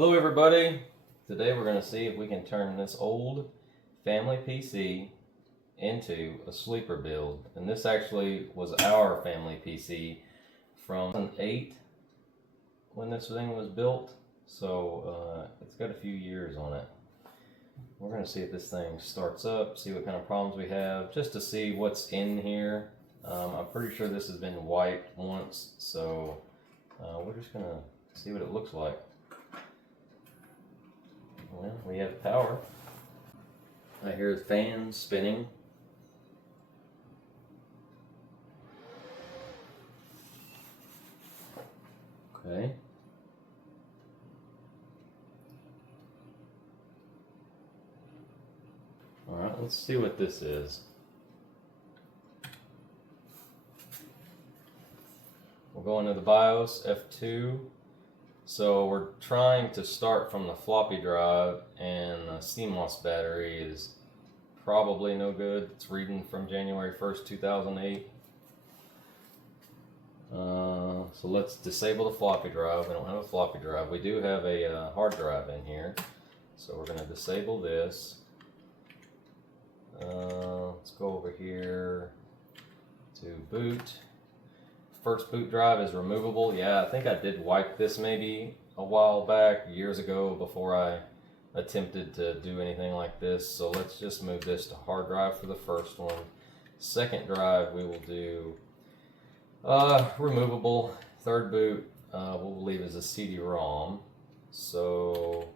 Hello everybody! Today we're going to see if we can turn this old family PC into a sleeper build. And this actually was our family PC from 2008 when this thing was built. So it's got a few years on it. We're going to see if this thing starts up, see what kind of problems we have, just to see what's in here. I'm pretty sure this has been wiped once, so we're just going to see what it looks like. Well, we have power. I hear the fans spinning. Okay. Alright, let's see what this is. We'll go into the BIOS, F2. So we're trying to start from the floppy drive, and the CMOS battery is probably no good. It's reading from January 1st, 2008. So let's disable the floppy drive. We don't have a floppy drive. We do have a hard drive in here. So we're going to disable this. Let's go over here to boot. First boot drive is removable. Yeah, I think I did wipe this maybe a while back, years ago, before I attempted to do anything like this. So let's just move this to hard drive for the first one. Second drive we will do removable. Third boot we'll leave as a CD-ROM. So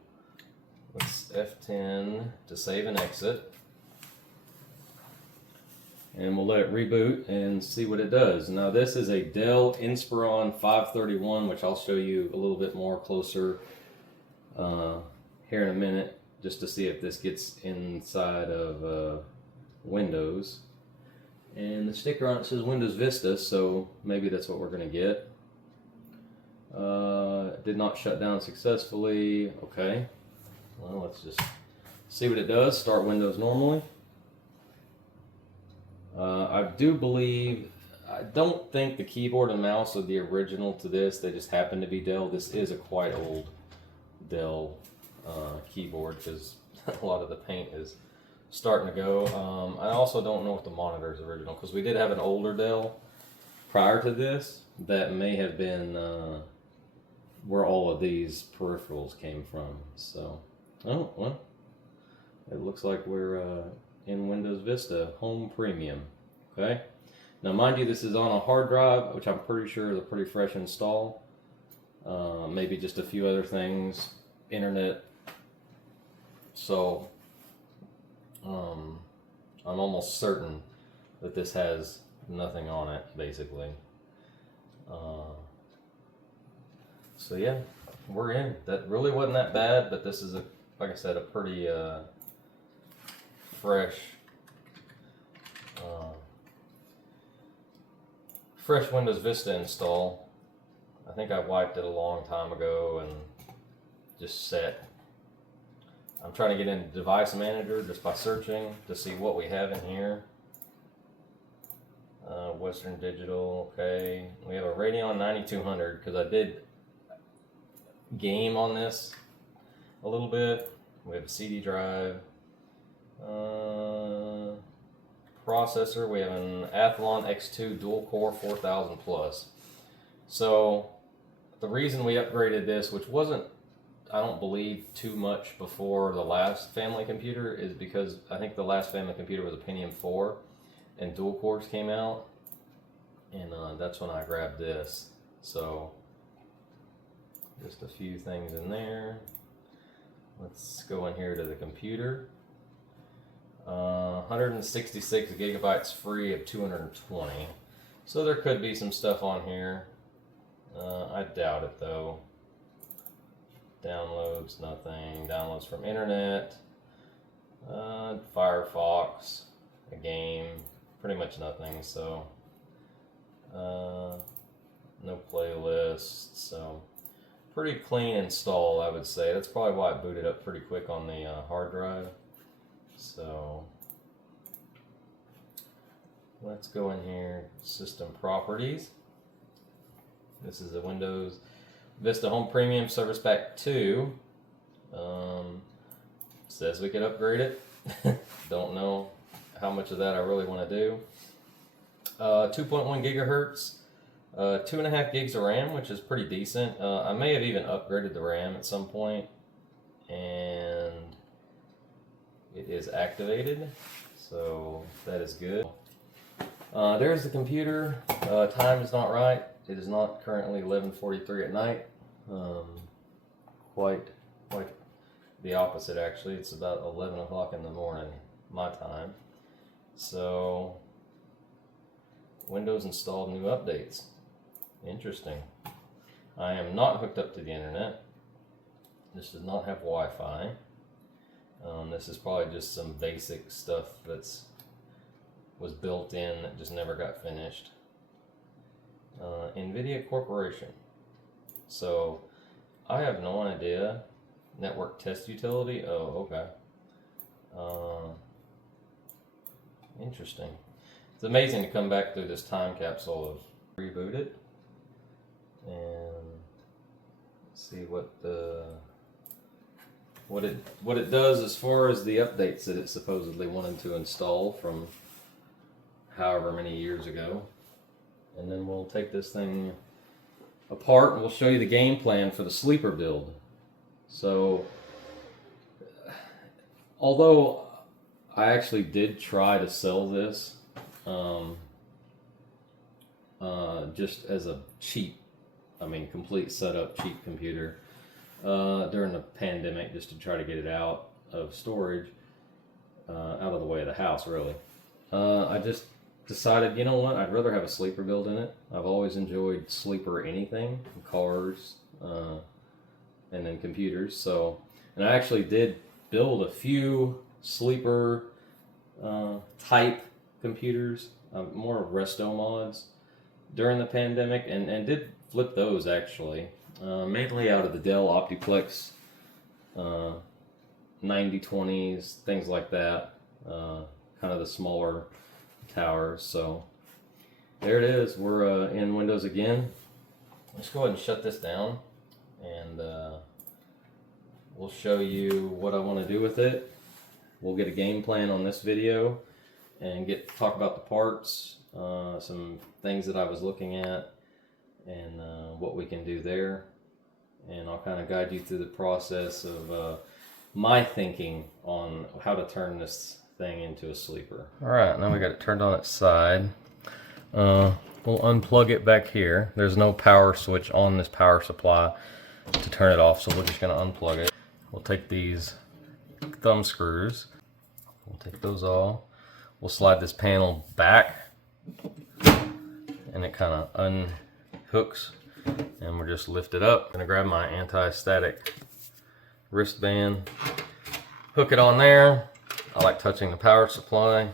let's F10 to save and exit. And we'll let it reboot and see what it does. Now this is a Dell Inspiron 531, which I'll show you a little bit more closer here in a minute, just to see if this gets inside of Windows. And the sticker on it says Windows Vista, so maybe that's what we're going to get. Did not shut down successfully. Okay, well, let's just see what it does. Start Windows normally. I do believe, I don't think the keyboard and mouse are the original to this. They just happen to be Dell. This is a quite old Dell keyboard because a lot of the paint is starting to go. I also don't know if the monitor is original because we did have an older Dell prior to this that may have been where all of these peripherals came from. So, oh, well, it looks like we're in Windows Vista Home Premium. Okay, now mind you, this is on a hard drive, which I'm pretty sure is a pretty fresh install. Maybe just a few other things, internet. So I'm almost certain that this has nothing on it, basically. So yeah, we're in. That really wasn't that bad, but this is, like I said, a pretty fresh Windows Vista install. I think I wiped it a long time ago and just set. I'm trying to get into Device Manager just by searching to see what we have in here. Western Digital, okay. We have a Radeon 9200 because I did game on this a little bit. We have a CD drive. Processor, we have an Athlon X2 dual core 4000 plus. So the reason we upgraded this, which wasn't, I don't believe, too much before the last family computer, is because I think the last family computer was a Pentium 4 and dual cores came out, and that's when I grabbed this. So just a few things in there. Let's go in here to the computer. 166 gigabytes free of 220. So there could be some stuff on here. I doubt it though. Downloads, nothing. Downloads from internet. Firefox, a game, pretty much nothing. So no playlist. So pretty clean install, I would say. That's probably why it booted up pretty quick on the hard drive. So let's go in here, System Properties. This is a Windows Vista Home Premium Service Pack 2. Says we could upgrade it. Don't know how much of that I really want to do. 2.1 gigahertz, 2.5 gigs of RAM, which is pretty decent. I may have even upgraded the RAM at some point, and it is activated, so that is good. There's the computer. Time is not right. It is not currently 11:43 at night. Quite the opposite, actually. It's about 11 o'clock in the morning, my time. So, Windows installed new updates. Interesting. I am not hooked up to the internet. This does not have Wi-Fi. This is probably just some basic stuff was built in that just never got finished. NVIDIA Corporation. So, I have no idea. Network test utility? Oh, okay. Interesting. It's amazing to come back through this time capsule of reboot it and see what it does as far as the updates that it supposedly wanted to install from however many years ago. And then we'll take this thing apart and we'll show you the game plan for the sleeper build. So, although I actually did try to sell this just as a cheap, complete setup, cheap computer during the pandemic, just to try to get it out of storage, out of the way of the house, really. I just decided, you know what, I'd rather have a sleeper build in it. I've always enjoyed sleeper anything, cars, and then computers. So, and I actually did build a few sleeper type computers, more resto mods during the pandemic, and did flip those actually, mainly out of the Dell Optiplex 9020s, things like that, kind of the smaller towers. So there it is. We're in Windows again. Let's go ahead and shut this down, and we'll show you what I want to do with it. We'll get a game plan on this video and talk about the parts, some things that I was looking at, and what we can do there. And I'll kind of guide you through the process of my thinking on how to turn this thing into a sleeper. Alright, now we got it turned on its side. We'll unplug it back here. There's no power switch on this power supply to turn it off, so we're just going to unplug it. We'll take these thumb screws. We'll take those off. We'll slide this panel back, and it kind of unhooks, and we'll just lift it up. I'm going to grab my anti-static wristband, hook it on there. I like touching the power supply,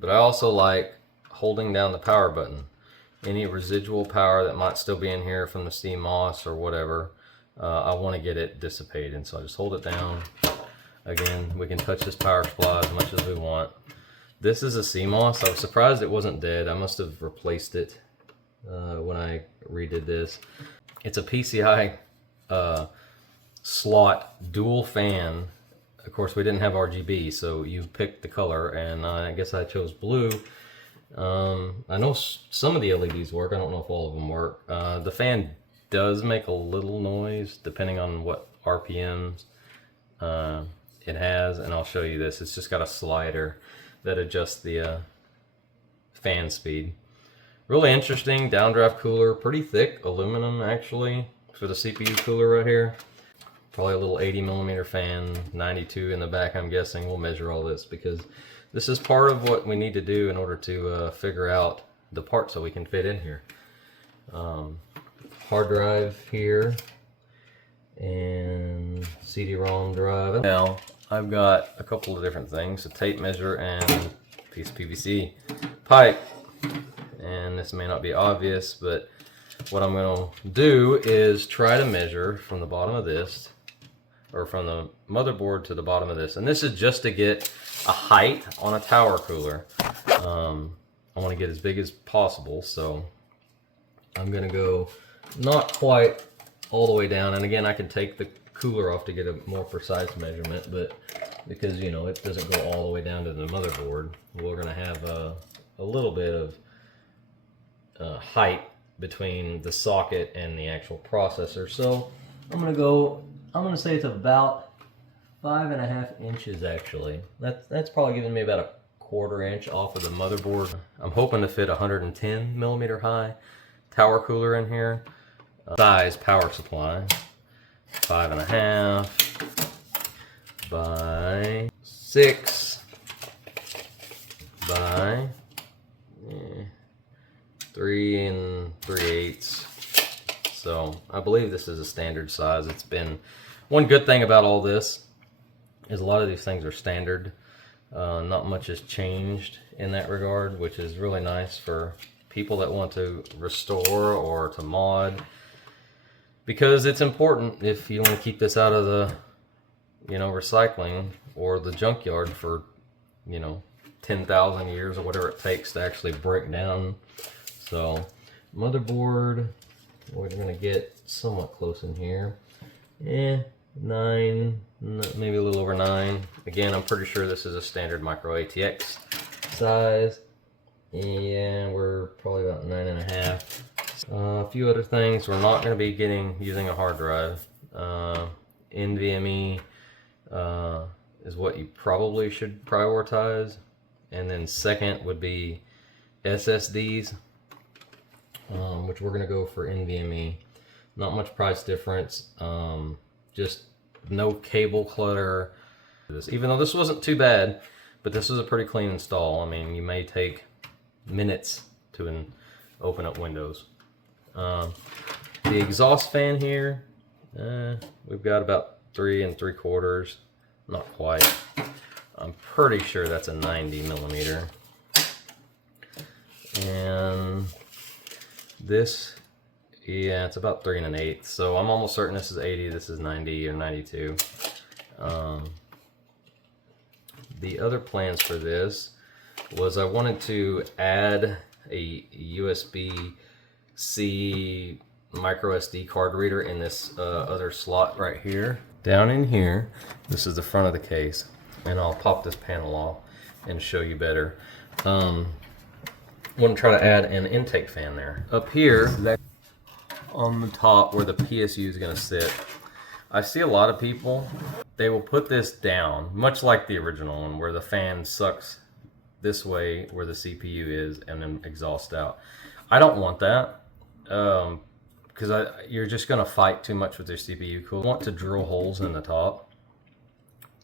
but I also like holding down the power button. Any residual power that might still be in here from the CMOS or whatever, I want to get it dissipated. So I just hold it down. Again, we can touch this power supply as much as we want. This is a CMOS. I was surprised it wasn't dead. I must have replaced it when I redid this. It's a PCI slot dual fan. Of course, we didn't have RGB, so you picked the color, and I guess I chose blue. I know some of the LEDs work. I don't know if all of them work. The fan does make a little noise depending on what RPMs it has, and I'll show you this. It's just got a slider that adjusts the fan speed. Really interesting downdrive cooler, pretty thick aluminum actually for the CPU cooler right here. Probably a little 80mm fan, 92 in the back, I'm guessing. We'll measure all this because this is part of what we need to do in order to figure out the parts that we can fit in here. Hard drive here and CD-ROM drive. Now I've got a couple of different things, a tape measure and a piece of PVC pipe. And this may not be obvious, but what I'm going to do is try to measure from the bottom of this, or from the motherboard to the bottom of this. And this is just to get a height on a tower cooler. I want to get as big as possible, so I'm going to go not quite all the way down. And again, I can take the cooler off to get a more precise measurement, but because, you know, it doesn't go all the way down to the motherboard, we're going to have a little bit of height between the socket and the actual processor. So I'm going to say it's about 5.5 inches actually. That's probably giving me about a 1/4 inch off of the motherboard. I'm hoping to fit 110 millimeter high tower cooler in here. Size power supply, 5.5 by 6 by 3 3/8. So I believe this is a standard size. It's been one good thing about all this is a lot of these things are standard. Not much has changed in that regard, which is really nice for people that want to restore or to mod, because it's important if you want to keep this out of the, you know, recycling or the junkyard for, you know, 10,000 years or whatever it takes to actually break down. So motherboard, we're gonna get somewhat close in here. 9, maybe a little over 9. Again, I'm pretty sure this is a standard micro ATX size. And we're probably about 9.5. A few other things. We're not going to be using a hard drive. NVMe is what you probably should prioritize. And then second would be SSDs, which we're going to go for NVMe. Not much price difference. Just no cable clutter. Even though this wasn't too bad, but this is a pretty clean install. I mean, you may take minutes to open up Windows. The exhaust fan here, we've got about 3 3/4. Not quite. I'm pretty sure that's a 90 millimeter. And this, yeah, it's about 3 1/8. So I'm almost certain this is 80, this is 90 or 92. The other plans for this was I wanted to add a USB-C micro SD card reader in this other slot right here. Down in here, this is the front of the case, and I'll pop this panel off and show you better. I want to try to add an intake fan there. Up here, on the top where the PSU is going to sit, I see a lot of people, they will put this down, much like the original one, where the fan sucks this way where the CPU is and then exhaust out. I don't want that, because you're just going to fight too much with your CPU cooler. I want to drill holes in the top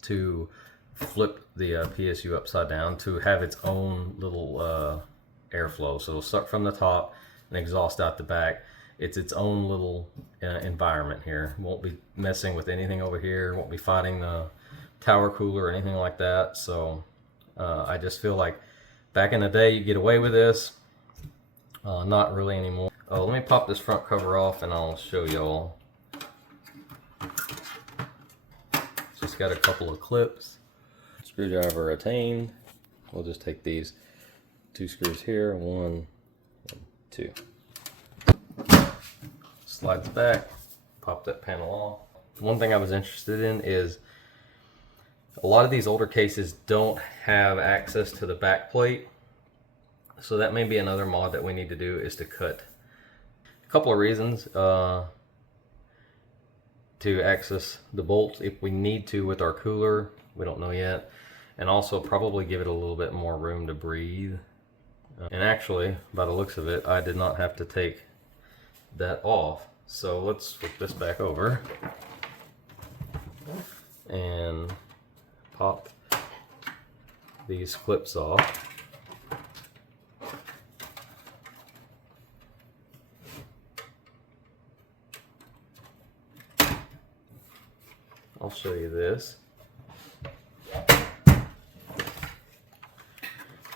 to flip the PSU upside down to have its own little airflow. So it'll suck from the top and exhaust out the back. It's its own little environment here. Won't be messing with anything over here. Won't be fighting the tower cooler or anything like that. So I just feel like back in the day you get away with this. Not really anymore. Let me pop this front cover off and I'll show y'all. Just got a couple of clips. Screwdriver retained. We'll just take these 2 screws here. 1, 2. Slides back, pop that panel off. One thing I was interested in is a lot of these older cases don't have access to the back plate. So that may be another mod that we need to do, is to cut a couple of reasons to access the bolts if we need to with our cooler. We don't know yet. And also probably give it a little bit more room to breathe. And actually, by the looks of it, I did not have to take that off. So let's flip this back over and pop these clips off. I'll show you this.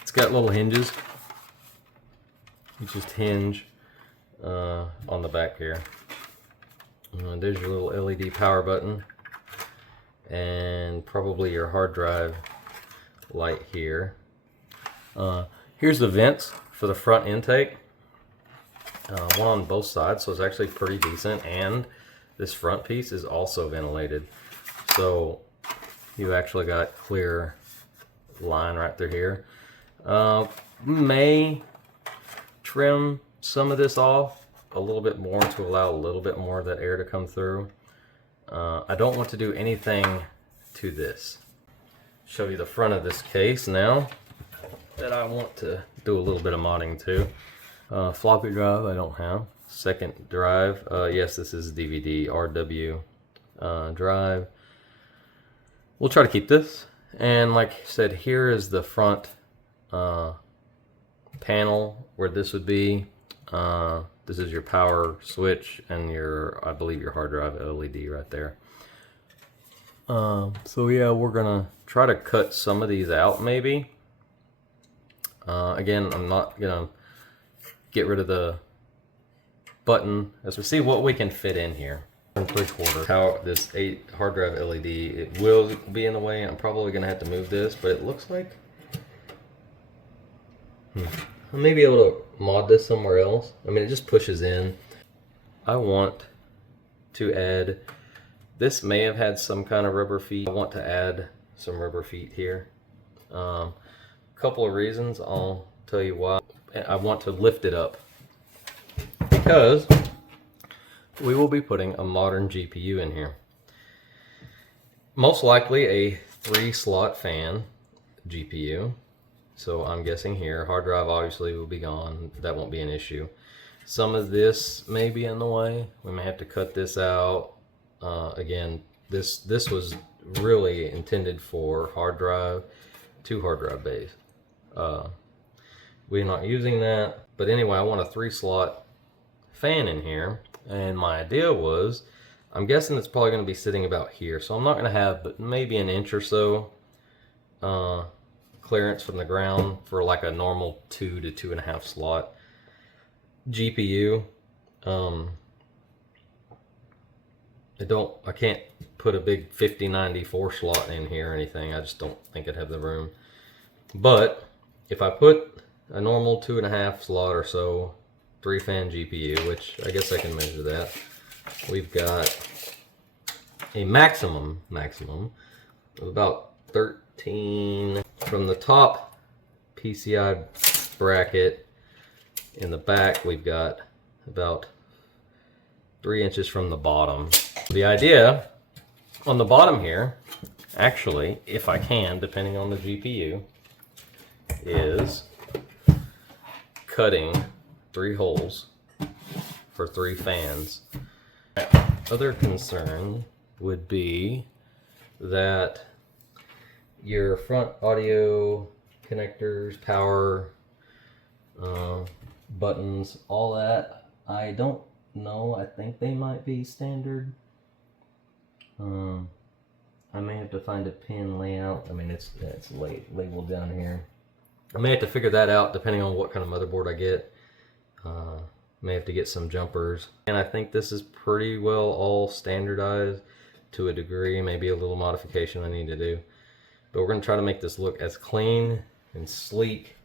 It's got little hinges. You just hinge on the back here. There's your little LED power button, and probably your hard drive light here. Here's the vents for the front intake. One on both sides, so it's actually pretty decent, and this front piece is also ventilated. So you actually got clear line right through here. May trim some of this off a little bit more to allow a little bit more of that air to come through. I don't want to do anything to this. Show you the front of this case now that I want to do a little bit of modding to. Floppy drive I don't have. Second drive, yes, this is DVD RW drive. We'll try to keep this. And like I said, here is the front panel where this would be. This is your power switch and your, I believe, your hard drive LED right there. So yeah, we're gonna try to cut some of these out maybe. Again, I'm not gonna get rid of the button as we see what we can fit in here. 3/4 power, this 8 hard drive LED, it will be in the way. I'm probably gonna have to move this, but it looks like I may be able to mod this somewhere else. I mean, it just pushes in. I want to add, this may have had some kind of rubber feet. I want to add some rubber feet here. Couple of reasons, I'll tell you why. I want to lift it up because we will be putting a modern GPU in here. Most likely a 3-slot fan GPU. So I'm guessing here, hard drive obviously will be gone. That won't be an issue. Some of this may be in the way. We may have to cut this out. Again, this was really intended for hard drive, 2 hard drive bays. We're not using that. But anyway, I want a 3-slot fan in here. And my idea was, I'm guessing it's probably going to be sitting about here. So I'm not going to have but maybe an inch or so clearance from the ground for like a normal 2 to 2.5 slot GPU. I can't put a big 5094 slot in here or anything. I just don't think I'd have the room. But if I put a normal 2.5 slot or so 3-fan GPU, which I guess I can measure that, we've got a maximum of about 13 from the top PCI bracket. In the back, we've got about 3 inches from the bottom. The idea on the bottom here, actually, if I can, depending on the GPU, is cutting 3 holes for 3 fans. Other concern would be that your front audio connectors, power, buttons, all that, I don't know. I think they might be standard. I may have to find a pin layout. I mean, it's labeled down here. I may have to figure that out depending on what kind of motherboard I get. May have to get some jumpers. And I think this is pretty well all standardized to a degree. Maybe a little modification I need to do. But we're going to try to make this look as clean and sleek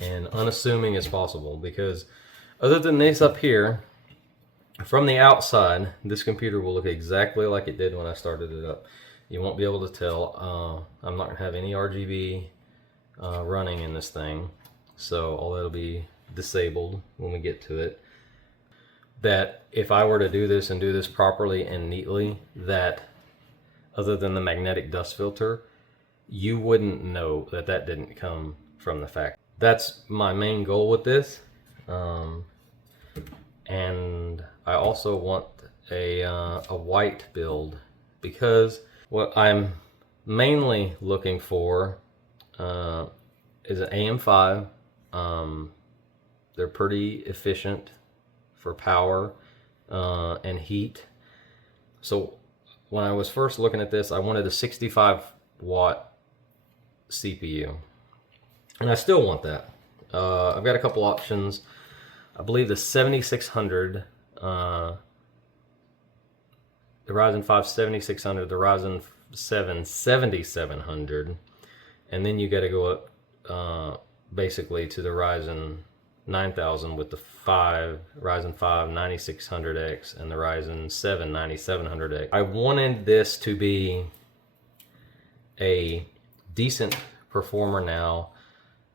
and unassuming as possible, because other than this up here, from the outside, this computer will look exactly like it did when I started it up. You won't be able to tell. I'm not going to have any RGB running in this thing, so all that'll be disabled when we get to it. That if I were to do this and do this properly and neatly, that other than the magnetic dust filter, you wouldn't know that that didn't come from the factory. That's my main goal with this. And I also want a white build, because what I'm mainly looking for is an AM5. They're pretty efficient for power and heat. So when I was first looking at this, I wanted a 65 watt CPU, and I still want that. I've got a couple options. I believe the 7600, the Ryzen 5 7600, the Ryzen 7 7700, and then you got to go up basically to the Ryzen 9000 with the Ryzen 5 9600X and the Ryzen 7 9700X. I wanted this to be a decent performer now,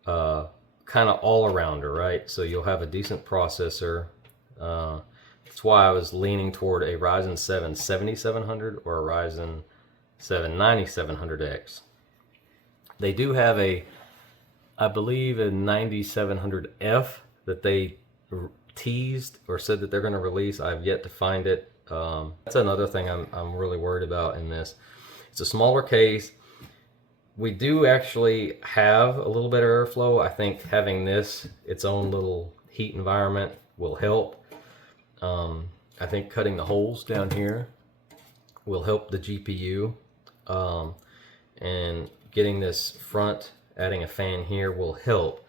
kind of all-arounder, right? So you'll have a decent processor. That's why I was leaning toward a Ryzen 7 7700 or a Ryzen 7 9700X. They do have a, I believe, a 9700F that they teased or said that they're going to release. I've yet to find it. That's another thing I'm really worried about in this. It's a smaller case. We do actually have a little bit of airflow. I think having this, its own little heat environment, will help. I think cutting the holes down here will help the GPU. And getting this front, adding a fan here will help.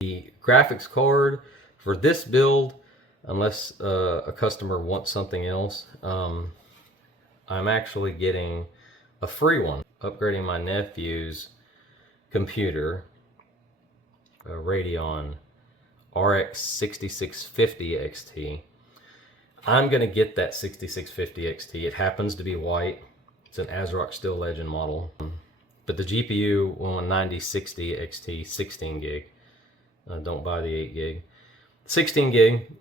The graphics card for this build, unless a customer wants something else, I'm actually getting a free one. Upgrading my nephew's computer, a Radeon RX 6650 XT. I'm going to get that 6650 XT. It happens to be white. It's an ASRock Steel Legend model. But the GPU on 9060 XT, 16 gig. Don't buy the 8 gig. 16 gig,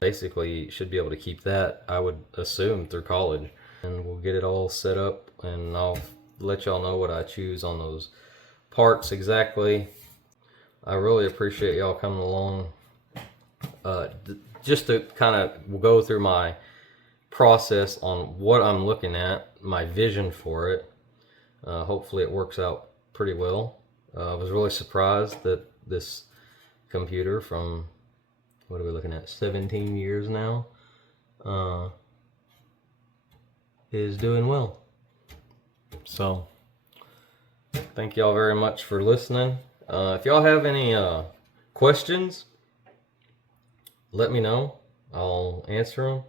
basically should be able to keep that, I would assume, through college. And we'll get it all set up, and I'll let y'all know what I choose on those parts exactly. I really appreciate y'all coming along. Just to kind of go through my process on what I'm looking at, my vision for it. Hopefully it works out pretty well. I was really surprised that this computer from, what are we looking at, 17 years now, is doing well. So thank y'all very much for listening. If y'all have any questions, let me know. I'll answer them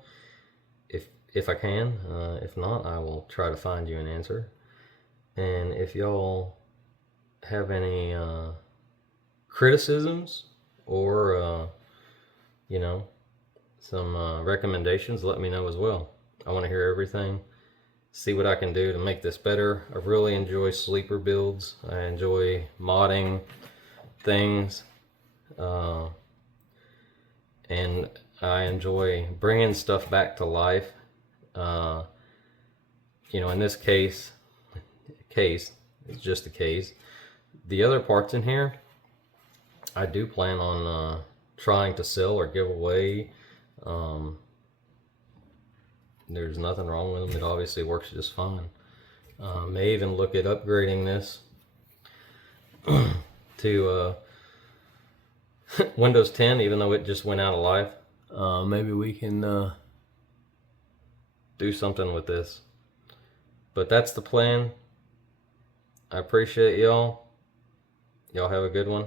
if I can. If not, I will try to find you an answer. And if y'all have any criticisms or you know, some recommendations, let me know as well. I want to hear everything, see what I can do to make this better. I really enjoy sleeper builds. I enjoy modding things, and I enjoy bringing stuff back to life. You know, in this case, it's just a case. The other parts in here, I do plan on trying to sell or give away. There's nothing wrong with them. It obviously works just fine. May even look at upgrading this to Windows 10, even though it just went out of life. Maybe we can do something with this. But that's the plan. I appreciate y'all. Y'all have a good one.